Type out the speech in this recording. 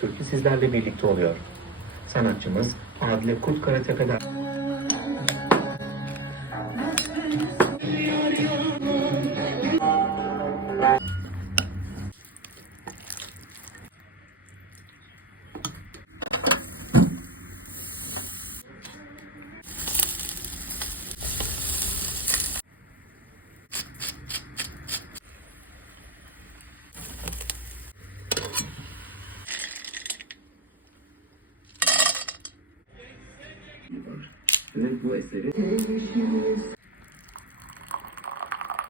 Türkü sizlerle birlikte oluyor. Sanatçımız Adile Kurt Karatepe'den. Ve bu eseri